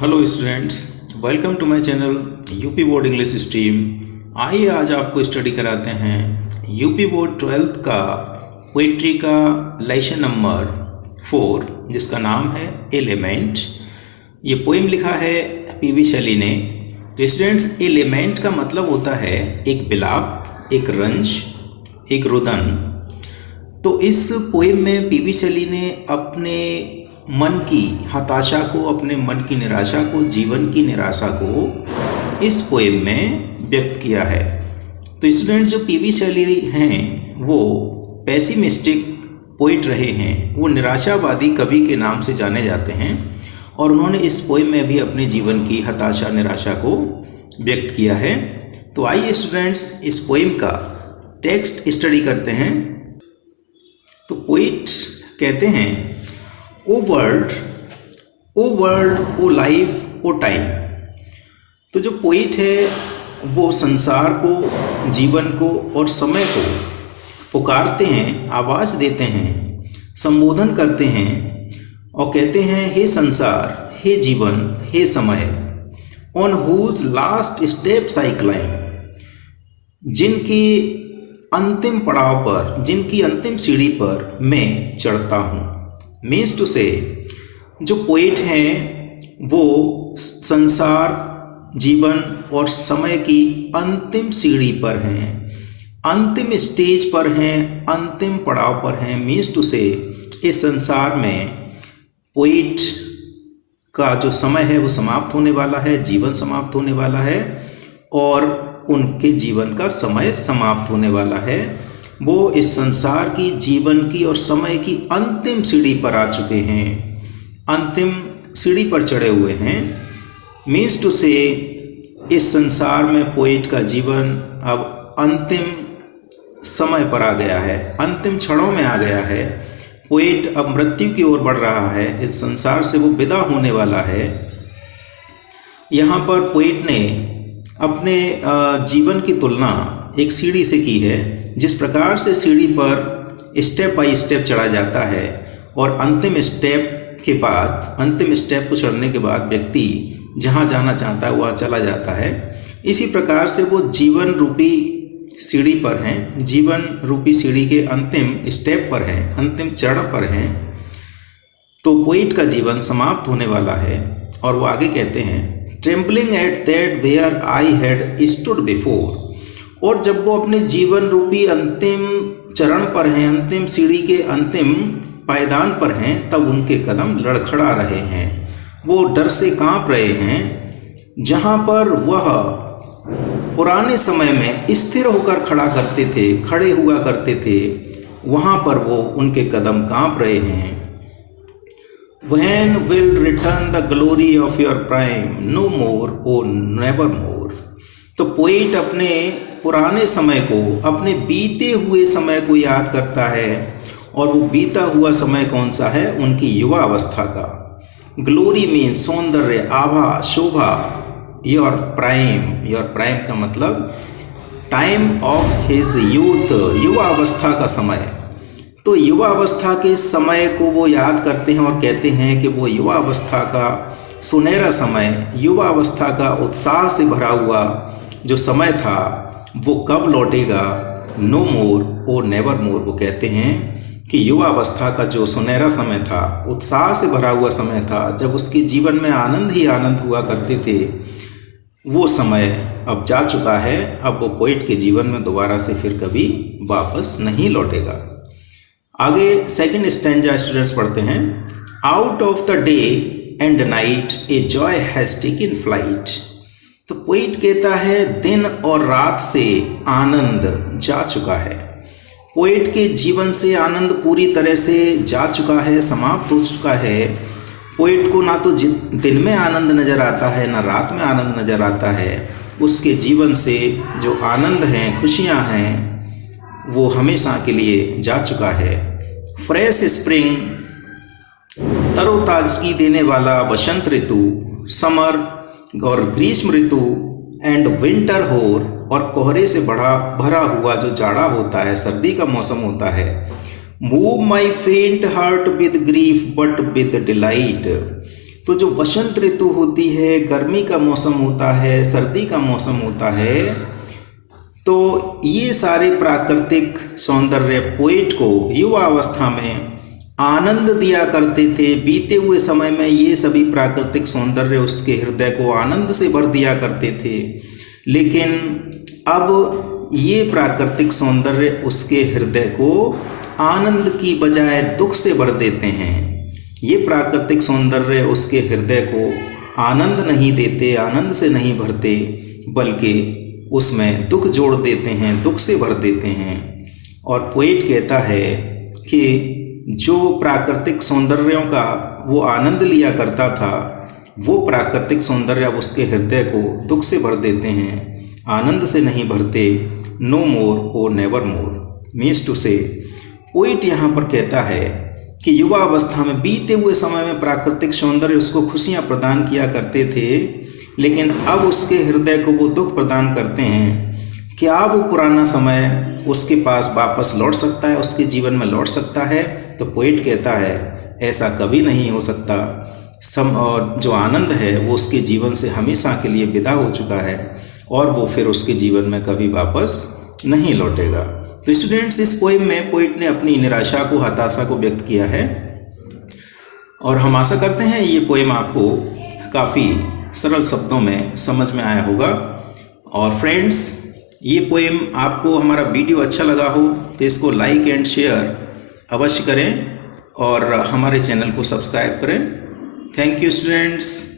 Hello students, welcome to my channel UP board English stream. आइए आज आपको स्टडी कराते हैं यूपी बोर्ड 12th का पोइट्री का लेसन नंबर 4 जिसका नाम है एलिमेंट। ये पोइम लिखा है पीवी शैली ने। तो स्टूडेंट्स, एलिमेंट का मतलब होता है एक विलाप, एक रंज, एक रुदन। तो इस पोइम में पीवी शैली ने अपने मन की हताशा को, अपने मन की निराशा को, जीवन की निराशा को इस पोएम में व्यक्त किया है। तो स्टूडेंट्स, जो पीवी शैली हैं वो पेसिमिस्टिक पोइट रहे हैं, वो निराशावादी कवि के नाम से जाने जाते हैं और उन्होंने इस पोएम में भी अपने जीवन की हताशा निराशा को व्यक्त किया है। तो आइए स्टूडेंट्स, इस पोएम का टेक्स्ट स्टडी करते हैं। तो पोइट कहते हैं, ओ वर्ल्ड, ओ लाइफ, ओ टाइम। तो जो पोइट है वो संसार को, जीवन को और समय को पुकारते हैं, आवाज़ देते हैं, संबोधन करते हैं और कहते हैं, हे संसार, हे जीवन, हे समय, on whose last steps I climb. जिनकी अंतिम पड़ाव पर, जिनकी अंतिम सीढ़ी पर मैं चढ़ता हूँ। मीन्स टू से, जो पोइट हैं वो संसार, जीवन और समय की अंतिम सीढ़ी पर हैं, अंतिम स्टेज पर हैं, अंतिम पड़ाव पर हैं। मीन्स टू से, इस संसार में पोइट का जो समय है वो समाप्त होने वाला है, जीवन समाप्त होने वाला है और उनके जीवन का समय समाप्त होने वाला है। वो इस संसार की, जीवन की और समय की अंतिम सीढ़ी पर आ चुके हैं, अंतिम सीढ़ी पर चढ़े हुए हैं। मीन्स टू से, इस संसार में पोइट का जीवन अब अंतिम समय पर आ गया है, अंतिम क्षणों में आ गया है। पोइट अब मृत्यु की ओर बढ़ रहा है, इस संसार से वो विदा होने वाला है। यहाँ पर पोइट ने अपने जीवन की तुलना एक सीढ़ी से की है। जिस प्रकार से सीढ़ी पर स्टेप बाय स्टेप चढ़ा जाता है और अंतिम स्टेप के बाद, अंतिम स्टेप को चढ़ने के बाद व्यक्ति जहाँ जाना चाहता है वहाँ चला जाता है, इसी प्रकार से वो जीवन रूपी सीढ़ी पर हैं, जीवन रूपी सीढ़ी के अंतिम स्टेप पर हैं, अंतिम चरण पर हैं। तो पोइट का जीवन समाप्त होने वाला है और वो आगे कहते हैं, trembling at that where I had stood before. और जब वो अपने जीवन रूपी अंतिम चरण पर हैं, अंतिम सीढ़ी के अंतिम पायदान पर हैं, तब उनके कदम लड़खड़ा रहे हैं, वो डर से कांप रहे हैं। जहाँ पर वह पुराने समय में स्थिर होकर खड़े हुआ करते थे, वहाँ पर वो उनके कदम कांप रहे हैं। When will return the glory of your prime, no more, oh never more। तो पोइट अपने पुराने समय को, अपने बीते हुए समय को याद करता है और वो बीता हुआ समय कौन सा है? उनकी युवा अवस्था का। ग्लोरी मीन सौंदर्य, आभा, शोभा। योर प्राइम का मतलब टाइम ऑफ हिज यूथ, युवा अवस्था का समय। तो युवा अवस्था के समय को वो याद करते हैं और कहते हैं कि वो युवा अवस्था का सुनहरा समय, युवा अवस्था का उत्साह से भरा हुआ जो समय था वो कब लौटेगा? नो मोर, ओ नेवर मोर। वो कहते हैं कि युवा अवस्था का जो सुनहरा समय था, उत्साह से भरा हुआ समय था, जब उसके जीवन में आनंद ही आनंद हुआ करते थे, वो समय अब जा चुका है। अब वो पोइट के जीवन में दोबारा से फिर कभी वापस नहीं लौटेगा। आगे सेकंड स्टैंजा स्टूडेंट्स पढ़ते हैं, out of the day and night a joy has taken flight. तो पोइट कहता है, दिन और रात से आनंद जा चुका है। पोइट के जीवन से आनंद पूरी तरह से जा चुका है, समाप्त हो चुका है। पोइट को ना तो दिन में आनंद नज़र आता है, ना रात में आनंद नज़र आता है। उसके जीवन से जो आनंद हैं, खुशियाँ हैं, वो हमेशा के लिए जा चुका है। फ्रेश स्प्रिंग, तरोताजगी देने वाला बसंत ऋतु, समर और ग्रीष्म ऋतु, एंड विंटर होर, और कोहरे से भरा हुआ जो जाड़ा होता है, सर्दी का मौसम होता है। मूव माई फेंट heart with grief but with delight. तो जो वसंत ऋतु होती है, गर्मी का मौसम होता है, सर्दी का मौसम होता है, तो ये सारे प्राकृतिक सौंदर्य पोएट को युवा अवस्था में आनंद दिया करते थे। बीते हुए समय में ये सभी प्राकृतिक सौंदर्य उसके हृदय को आनंद से भर दिया करते थे, लेकिन अब ये प्राकृतिक सौंदर्य उसके हृदय को आनंद की बजाय दुख से भर देते हैं। ये प्राकृतिक सौंदर्य उसके हृदय को आनंद नहीं देते, आनंद से नहीं भरते, बल्कि उसमें दुख जोड़ देते हैं, दुख से भर देते हैं। और पोएट कहता है कि जो प्राकृतिक सौंदर्यों का वो आनंद लिया करता था, वो प्राकृतिक सौंदर्य अब उसके हृदय को दुख से भर देते हैं, आनंद से नहीं भरते। नो मोर और नेवर मोर मीन्स टू से, पोएट यहाँ पर कहता है कि युवा अवस्था में बीते हुए समय में प्राकृतिक सौंदर्य उसको खुशियाँ प्रदान किया करते थे, लेकिन अब उसके हृदय को वो दुख प्रदान करते हैं। क्या वो पुराना समय उसके पास वापस लौट सकता है, उसके जीवन में लौट सकता है? तो पोएट कहता है ऐसा कभी नहीं हो सकता। और जो आनंद है वो उसके जीवन से हमेशा के लिए विदा हो चुका है और वो फिर उसके जीवन में कभी वापस नहीं लौटेगा। तो स्टूडेंट्स, इस पोएम में पोएट ने अपनी निराशा को, हताशा को व्यक्त किया है और हम आशा करते हैं ये पोएम आपको काफ़ी सरल शब्दों में समझ में आया होगा। और फ्रेंड्स, ये पोएम आपको हमारा वीडियो अच्छा लगा हो तो इसको लाइक एंड शेयर अवश्य करें और हमारे चैनल को सब्सक्राइब करें। Thank you students.